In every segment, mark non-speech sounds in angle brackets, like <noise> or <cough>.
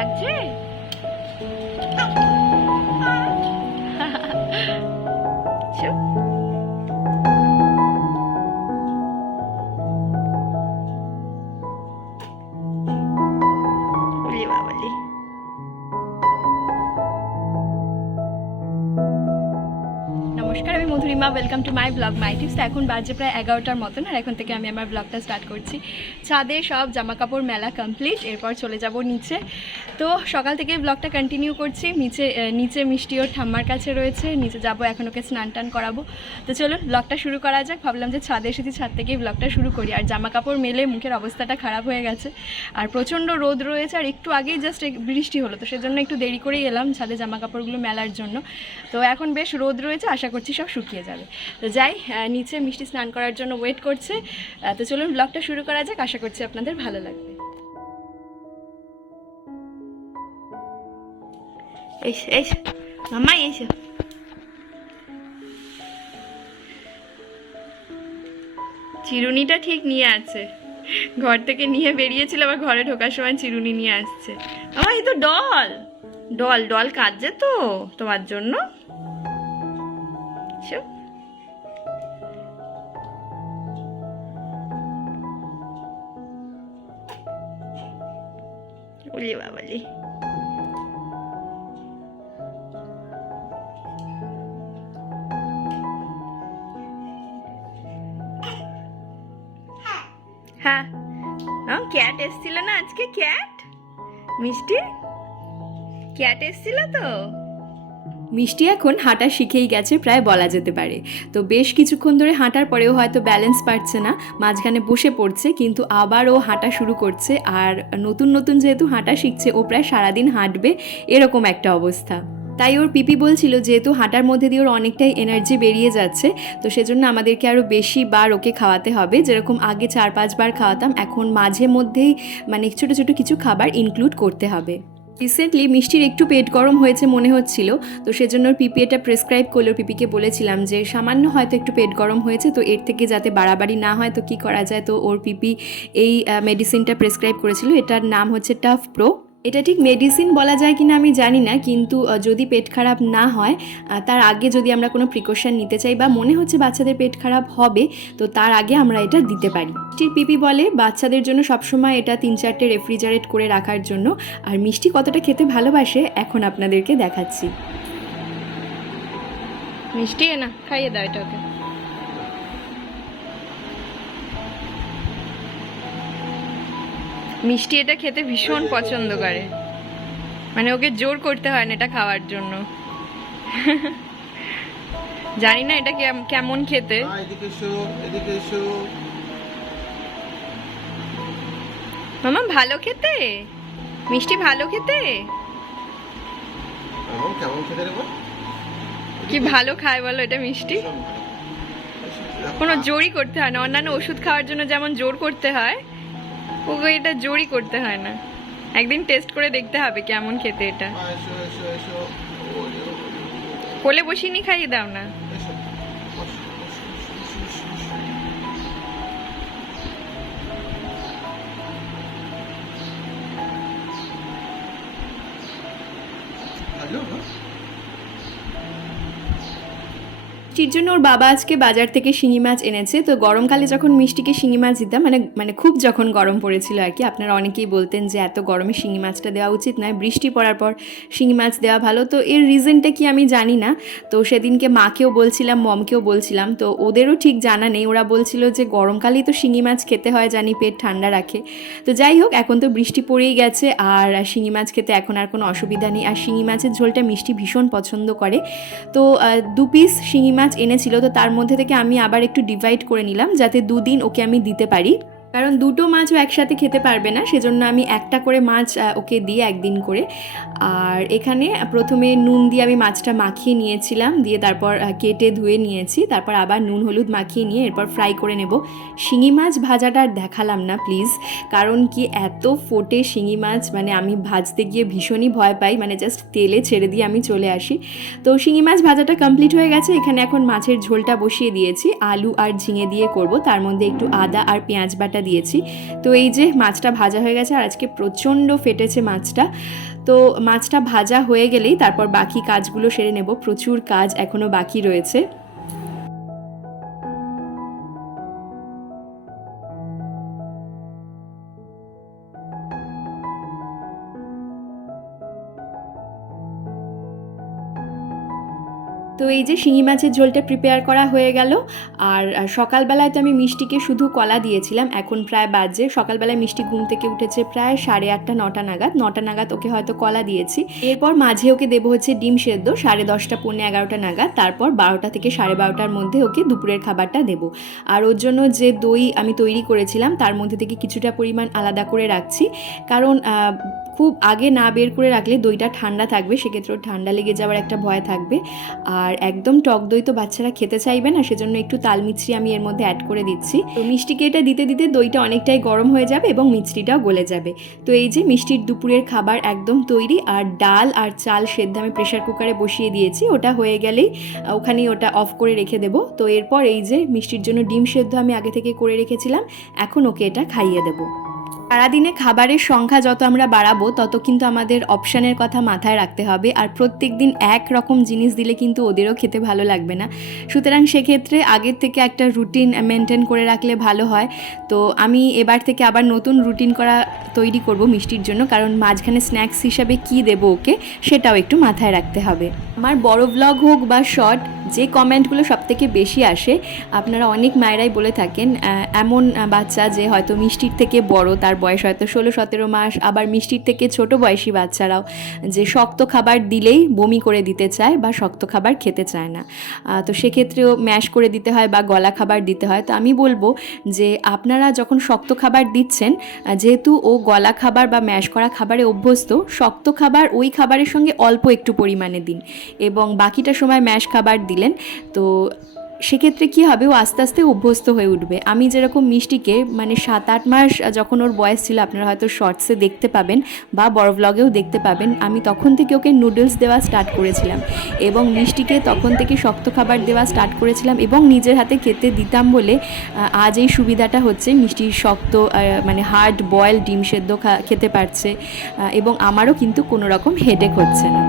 লাগছে। নমস্কার আমি Madhurima welcome to my blog my tips এখন বাজে প্রায় এগারোটার মতন, আর এখন থেকে আমি আমার ব্লগটা স্টার্ট করছি। ছাদে সব জামা কাপড় মেলা কমপ্লিট এরপর চলে যাব নিচে। তো সকাল থেকে ব্লগটা কন্টিনিউ করছি। নিচে নিচে মিষ্টি ওর ঠাম্মার কাছে রয়েছে। নিচে যাব, এখন ওকে স্নান টান করাবো। তো চলুন ব্লগটা শুরু করা যাক। ভাবলাম যে ছাদে এসেছি, ছাদ থেকেই ব্লগটা শুরু করি। আর জামা কাপড় মেলে মুখের অবস্থাটা খারাপ হয়ে গেছে। আর প্রচণ্ড রোদ রয়েছে, আর একটু আগেই জাস্ট বৃষ্টি হলো। তো সেজন্য একটু দেরি করেই এলাম ছাদে জামা কাপড়গুলো মেলার জন্য। তো এখন বেশ রোদ রয়েছে, আশা করছি সব শুকিয়ে যাবে। তো যাই নিচে মিষ্টি স্নান করার জন্য ওয়েট করছে। তো চলুন ব্লগটা শুরু করা যাক। আশা করছি আপনাদের ভালো লাগবে। চিরুনিটা ঠিক নিয়ে আছে। ঘর থেকে নিয়ে বেরিয়েছিল, আবার ঘরে ঢোকার সময় চিরুনি নিয়ে আসছে। আমার এই তো ডল। ডল ডল কাঁদছে তো তোমার জন্য। ওলে বাবালে হ্যাঁ ক্যাট এসছিল না আজকে ক্যাট মিষ্টি? ক্যাট এসছিল তো? মিষ্টি এখন হাঁটা শিখেই গেছে, প্রায় বলা যেতে পারে। তো বেশ কিছুক্ষণ ধরে হাঁটার পরেও হয়তো ব্যালেন্স পাচ্ছে না, মাঝখানে বসে পড়ছে, কিন্তু আবার ও হাঁটা শুরু করছে। আর নতুন নতুন যেহেতু হাঁটা শিখছে, ও প্রায় সারাদিন হাঁটবে, এরকম একটা অবস্থা। তাই ওর পিপি বলছিল, যেহেতু হাঁটার মধ্যে দিয়ে ওর অনেকটাই এনার্জি বেরিয়ে যাচ্ছে, তো সেজন্য আমাদেরকে আরও বেশি বার ওকে খাওয়াতে হবে। যেরকম আগে চার পাঁচবার খাওয়াতাম, এখন মাঝে মধ্যেই মানে ছোটো ছোটো কিছু খাবার ইনক্লুড করতে হবে। রিসেন্টলি মিষ্টির একটু পেট গরম হয়েছে মনে হচ্ছিল, তো সেজন্য পিপি এটা প্রেসক্রাইব করল। পিপিকে বলেছিলাম যে, সামান্য হয়তো একটু পেট গরম হয়েছে, তো এর থেকে যাতে বাড়াবাড়ি না হয়, তো কি করা যায়? তো ওর পিপি এই মেডিসিনটা প্রেসক্রাইব করেছিল। এটার নাম হচ্ছে টাফ প্রো এটা ঠিক মেডিসিন বলা যায় কিনা আমি জানি না, কিন্তু যদি পেট খারাপ না হয় তার আগে যদি আমরা কোনো প্রিকশন নিতে চাই বা মনে হচ্ছে বাচ্চাদের পেট খারাপ হবে, তো তার আগে আমরা এটা দিতে পারি। মিষ্টির পিপি বলে, বাচ্চাদের জন্য সবসময় এটা তিন চারটে রেফ্রিজারেট করে রাখার জন্য। আর মিষ্টি কতটা খেতে ভালোবাসে, এখন আপনাদেরকে দেখাচ্ছি। মিষ্টি না, খাইয়ে দাও এটা ওকে। মিষ্টি এটা খেতে ভীষণ পছন্দ করে। মানে ওকে জোর করতে হয় না এটা খাওয়ার জন্য। <laughs> জানি না এটা কেম- কেমন খেতে। মামা ভালো খেতে? মিষ্টি ভালো খেতে? কি ভালো খায় বলো এটা মিষ্টি? কোনো জোরই করতে হয় না। অন্যান্য ওষুধ খাওয়ার জন্য যেমন জোর করতে হয় ওকে এটা জোরই করতে হয় না। একদিন টেস্ট করে দেখতে হবে কেমন খেতে এটা। কোলে বসিয়ে নি খাইয়ে দাও না। এসো। মিষ্টির জন্য ওর বাবা আজকে বাজার থেকে শিঙি মাছ এনেছে। তো গরমকালে যখন মিষ্টিকে শিঙি মাছ দিতাম মানে মানে খুব যখন গরম পড়েছিল আর কি, আপনারা অনেকেই বলতেন যে এত গরমে শিঙি মাছটা দেওয়া উচিত নয়, বৃষ্টি পড়ার পর শিঙি মাছ দেওয়া ভালো। তো এর রিজনটা কি আমি জানি না। তো সেদিনকে মাকেও বলছিলাম, মমকেও বলছিলাম, তো ওদেরও ঠিক জানা নেই। ওরা বলছিল যে গরমকালেই তো শিঙি মাছ খেতে হয়, জানি পেট ঠান্ডা রাখে। তো যাই হোক, এখন তো বৃষ্টি পড়েই গেছে আর শিঙি মাছ খেতে এখন আর কোনো অসুবিধা নেই। আর শিঙি মাছের ঝোলটা মিষ্টি ভীষণ পছন্দ করে। তো দু পিস শিঙি মাছ এনেছিল, তো তার মধ্যে থেকে আমি আবার একটু ডিভাইড করে নিলাম, যাতে দুদিন ওকে আমি দিতে পারি। কারণ দুটো মাছও একসাথে খেতে পারবে না, সেজন্য আমি একটা করে মাছ ওকে দিই একদিন করে। আর এখানে প্রথমে নুন দিয়ে আমি মাছটা মাখিয়ে নিয়েছিলাম, দিয়ে তারপর কেটে ধুয়ে নিয়েছি। তারপর আবার নুন হলুদ মাখিয়ে নিয়ে এরপর ফ্রাই করে নেব। শিঙি মাছ ভাজাটা আর দেখালাম না প্লিজ কারণ কি এত ফোটে শিঙি মাছ মানে আমি ভাজতে গিয়ে ভীষণই ভয় পাই মানে জাস্ট তেলে ছেড়ে দিয়ে আমি চলে আসি। তো শিঙি মাছ ভাজাটা কমপ্লিট হয়ে গেছে, এখানে এখন মাছের ঝোলটা বসিয়ে দিয়েছি। আলু আর ঝিঙে দিয়ে করব, তার মধ্যে একটু আদা আর পেঁয়াজ বাটা খাবারটা দিয়েছি। তো এই যে মাছটা ভাজা হয়ে গেছে আর আজকে প্রচণ্ড ফেটেছে মাছটা। তো মাছটা ভাজা হয়ে গেলেই তারপর বাকি কাজগুলো সেরে নেব। প্রচুর কাজ এখনও বাকি রয়েছে। তো এই যে শিঙি মাছের ঝোলটা প্রিপেয়ার করা হয়ে গেল। আর সকালবেলায় তো আমি মিষ্টিকে শুধু কলা দিয়েছিলাম। এখন প্রায় বাজে। সকালবেলায় মিষ্টি ঘুম থেকে উঠেছে প্রায় সাড়ে আটটা, নটা নাগাদ। নটা নাগাদ ওকে হয়তো কলা দিয়েছি। এরপর মাঝে ওকে দেবো হচ্ছে ডিম সেদ্ধ, সাড়ে দশটা, পৌনে এগারোটা নাগাদ। তারপর বারোটা থেকে সাড়ে বারোটার মধ্যে ওকে দুপুরের খাবারটা দেবো। আর ওর জন্য যে দই আমি তৈরি করেছিলাম, তার মধ্যে থেকে কিছুটা পরিমাণ আলাদা করে রাখছি। কারণ খুব আগে না বের করে রাখলে দইটা ঠান্ডা থাকবে, সেক্ষেত্রে ঠান্ডা লেগে যাওয়ার একটা ভয় থাকবে। আর একদম টক দই তো বাচ্চারা খেতে চাইবে না, সেজন্য একটু তাল মিছরি আমি এর মধ্যে অ্যাড করে দিচ্ছি। তো মিষ্টিকে এটা দিতে দিতে দইটা অনেকটাই গরম হয়ে যাবে এবং মিছরিটাও গলে যাবে। তো এই যে মিষ্টির দুপুরের খাবার একদম তৈরি, আর ডাল আর চাল সেদ্ধ আমি প্রেশার কুকারে বসিয়ে দিয়েছি, ওটা হয়ে গেলেই ওখানেই ওটা অফ করে রেখে দেবো। তো এরপর এই যে মিষ্টির জন্য ডিম সেদ্ধ আমি আগে থেকে করে রেখেছিলাম, এখন ওকে এটা খাইয়ে দেবো। সারাদিনে খাবারের সংখ্যা যত আমরা বাড়াবো, তত কিন্তু আমাদের অপশানের কথা মাথায় রাখতে হবে। আর প্রত্যেক দিন এক রকম জিনিস দিলে কিন্তু ওদেরও খেতে ভালো লাগবে না। সুতরাং সেক্ষেত্রে আগের থেকে একটা রুটিন মেনটেন করে রাখলে ভালো হয়। তো আমি এবার থেকে আবার নতুন রুটিন করা তৈরি করব মিষ্টির জন্য, কারণ মাঝখানে স্ন্যাক্স হিসাবে কি দেবো ওকে, সেটাও একটু মাথায় রাখতে হবে। আমার বড় ব্লগ হোক বা শর্ট যে কমেন্টগুলো সব থেকে বেশি আসে, আপনারা অনেক মায়েরাই বলে থাকেন এমন বাচ্চা যে হয়তো মিষ্টির থেকে বড়, তার বয়স হয়তো ষোলো, সতেরো মাস, আবার মিষ্টির থেকে ছোট বয়সী বাচ্চারাও যে শক্ত খাবার দিলেই বমি করে দিতে চায় বা শক্ত খাবার খেতে চায় না। তো সেক্ষেত্রেও ম্যাশ করে দিতে হয় বা গলা খাবার দিতে হয়। তো আমি বলব যে আপনারা যখন শক্ত খাবার দিচ্ছেন যেহেতু ও গলা খাবার বা ম্যাশ করা খাবারে অভ্যস্ত, শক্ত খাবার ওই খাবারের সঙ্গে অল্প একটু পরিমাণে দিন এবং বাকিটা সময় ম্যাশ খাবার দিলেন তো সেক্ষেত্রে কি হবে? ও আস্তে আস্তে অভ্যস্ত হয়ে উঠবে। আমি যেরকম মিষ্টিকে মানে সাত আট মাস যখন ওর বয়স ছিল, আপনারা হয়তো শর্টসে দেখতে পাবেন বা বড় ব্লগেও দেখতে পাবেন, আমি তখন থেকে ওকে নুডলস দেওয়া স্টার্ট করেছিলাম এবং মিষ্টিকে তখন থেকে শক্ত খাবার দেওয়া স্টার্ট করেছিলাম এবং নিজের হাতে খেতে দিতাম বলে আজ এই সুবিধাটা হচ্ছে মিষ্টি শক্ত মানে হার্ড বয়েল ডিম সেদ্ধ খেতে পারছে এবং আমারও কিন্তু কোনো রকম হেডেক হচ্ছে না।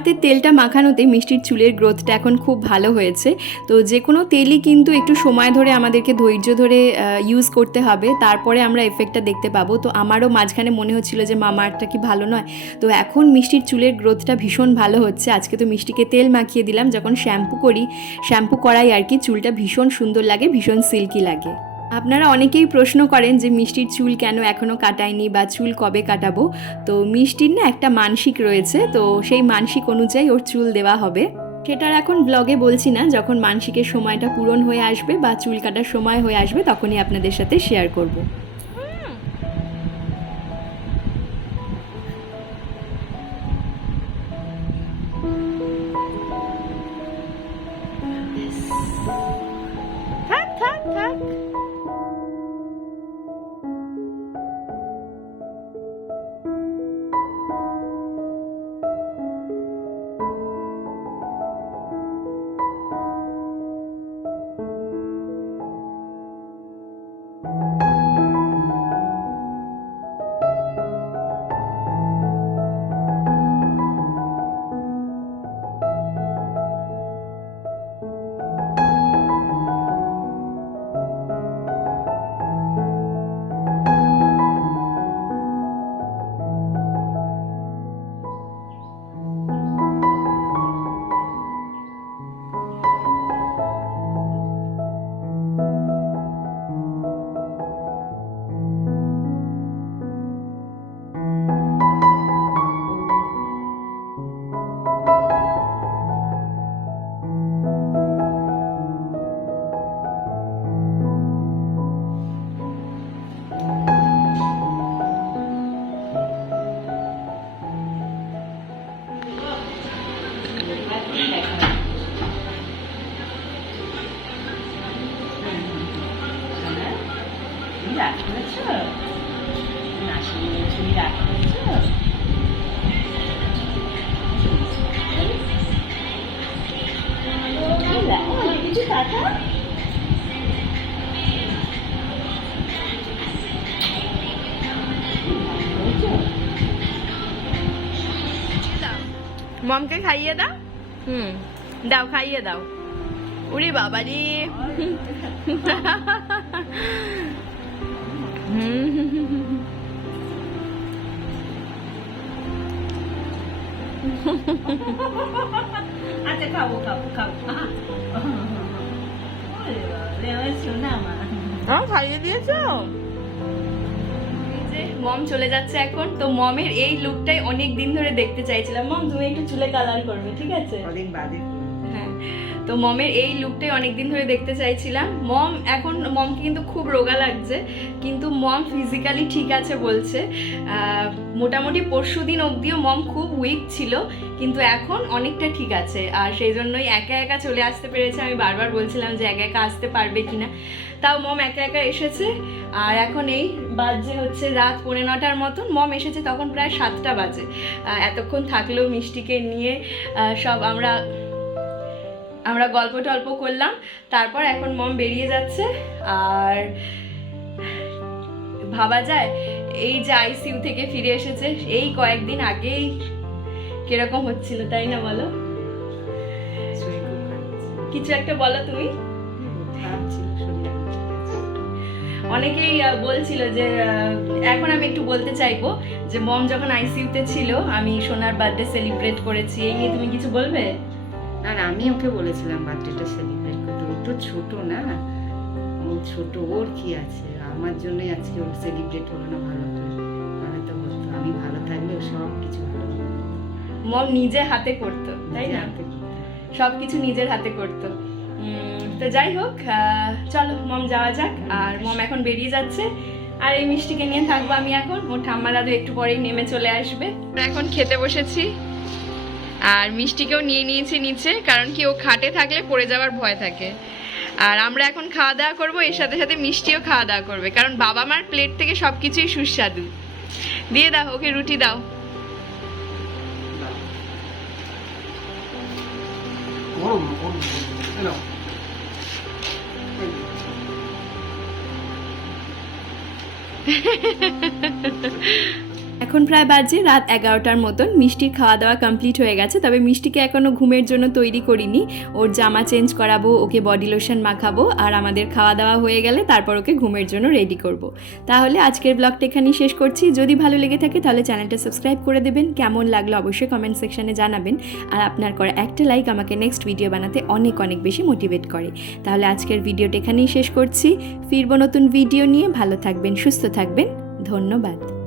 আমার তেলটা মাখানোতে মিষ্টির চুলের গ্রোথটা এখন খুব ভালো হয়েছে। তো যে কোনো তেলই কিন্তু একটু সময় ধরে আমাদেরকে ধৈর্য ধরে ইউজ করতে হবে। তারপরে আমরা এফেক্টটা দেখতে পাবো। তো আমারও মাঝখানে মনে হচ্ছিল যে, মামা আর্টটা কি ভালো নয়? তো এখন মিষ্টির চুলের গ্রোথটা ভীষণ ভালো হচ্ছে। আজকে তো মিষ্টিকে তেল মাখিয়ে দিলাম। যখন শ্যাম্পু করি শ্যাম্পু করাই আর কি, চুলটা ভীষণ সুন্দর লাগে, ভীষণ সিল্কি লাগে। আপনারা অনেকেই প্রশ্ন করেন যে মিষ্টির চুল কেন এখনও কাটায়নি বা চুল কবে কাটাবো? তো মিষ্টির না একটা মানসিক রয়েছে, তো সেই মানসিক অনুযায়ী ওর চুল দেওয়া হবে। সেটার এখন ব্লগে বলছি না, যখন মানসিকের সময়টা পূরণ হয়ে আসবে বা চুল কাটার সময় হয়ে আসবে, তখনই আপনাদের সাথে শেয়ার করব। রাগ মমকে খাইয়ে দাও। হুম। দাও খাইয়ে দাও। উরি বাবারি। আচ্ছা খাব খাব খাব। মা। খাইয়ে দিয়েছ? যে মম চলে যাচ্ছে এখন। তো মমের এই লুকটাই অনেক দিন ধরে দেখতে চাইছিলাম। মম তুমি একটু চুলে কালার করবে ঠিক আছে? অনেক বাদে। হ্যাঁ। তো মমের এই লুকটাই অনেকদিন ধরে দেখতে চাইছিলাম। মম এখন, মমকে কিন্তু খুব রোগা লাগছে, কিন্তু মম ফিজিক্যালি ঠিক আছে বলছে। মোটামুটি পরশু দিন অবধিও মম খুব উইক ছিল, কিন্তু এখন অনেকটা ঠিক আছে। আর সেই জন্যই একা একা চলে আসতে পেরেছে। আমি বারবার বলছিলাম যে একা একা আসতে পারবে কি না তাও মম একা একা এসেছে। আর এখন এই বাজে হচ্ছে রাত পৌনে নটার মতন। মম এসেছে তখন প্রায় সাতটা বাজে। এতক্ষণ থাকলেও মিষ্টিকে নিয়ে সব আমরা আমরা গল্প টল্প করলাম, তারপর এখন মম বেরিয়ে যাচ্ছে আর ভাবা যায়, এই যে আইসিইউ থেকে ফিরে এসেছে, এই কয়েকদিন আগেই কীরকম হচ্ছিল, তাই না বলো। কিছু একটা বলো তুমি। অনেকেই বলছিল যে এখন আমি একটু বলতে চাইব যে, মম যখন আইসিইউতে ছিল, আমি সোনার বার্থডে সেলিব্রেট করেছি, এই নিয়ে তুমি কিছু বলবে আর আমি ওকে বলেছিলাম বার্থডেটা সেলিব্রেট করতে ও তো ছোট না। ও ছোট ওর কি আছে? আমার জন্যই আজকে ওর সেলিব্রেট হলো না ভালো করে। তাহলে তো হতো আমি ভালো থাকলে ও সব কিছু ভালো। মম নিজে হাতে করতো তাই না? সব কিছু নিজের হাতে করতো। তো যাই হোক চলো মম যাওয়া যাক। আর মম এখন বেরিয়ে যাচ্ছে। আর এই মিষ্টিকে নিয়ে থাকব আমি এখন। ওর ঠাম্মা দাদু একটু পরেই নেমে চলে আসবে। এখন খেতে বসেছি। আর মিষ্টিকেও নিয়ে নিয়েছি নিচে কারণ কি ও খাটে থাকলে পড়ে যাওয়ার ভয় থাকে আর আমরা এখন খাওয়া দাওয়া করব এর সাথে সাথে মিষ্টিও খাওয়া দাওয়া করবে কারণ বাবা মার প্লেট থেকে সব কিছুই সুস্বাদু দিয়ে দাও ওকে রুটি দাও গরম এই নাও। এই যে। এখন প্রায় বাজে, রাত এগারোটার মতন। মিষ্টির খাওয়া দাওয়া কমপ্লিট হয়ে গেছে, তবে মিষ্টিকে এখনও ঘুমের জন্য তৈরি করিনি। ওর জামা চেঞ্জ করাবো, ওকে বডি লোশন মাখাবো, আর আমাদের খাওয়া দাওয়া হয়ে গেলে তারপর ওকে ঘুমের জন্য রেডি করব। তাহলে আজকের ব্লগটা এখানেই শেষ করছি। যদি ভালো লেগে থাকে তাহলে চ্যানেলটা সাবস্ক্রাইব করে দেবেন। কেমন লাগল অবশ্যই কমেন্ট সেকশানে জানাবেন। আর আপনার করা একটা লাইক আমাকে নেক্সট ভিডিও বানাতে অনেক অনেক বেশি মোটিভেট করে। তাহলে আজকের ভিডিওটা এখানেই শেষ করছি। ফিরবো নতুন ভিডিও নিয়ে। ভালো থাকবেন, সুস্থ থাকবেন। ধন্যবাদ।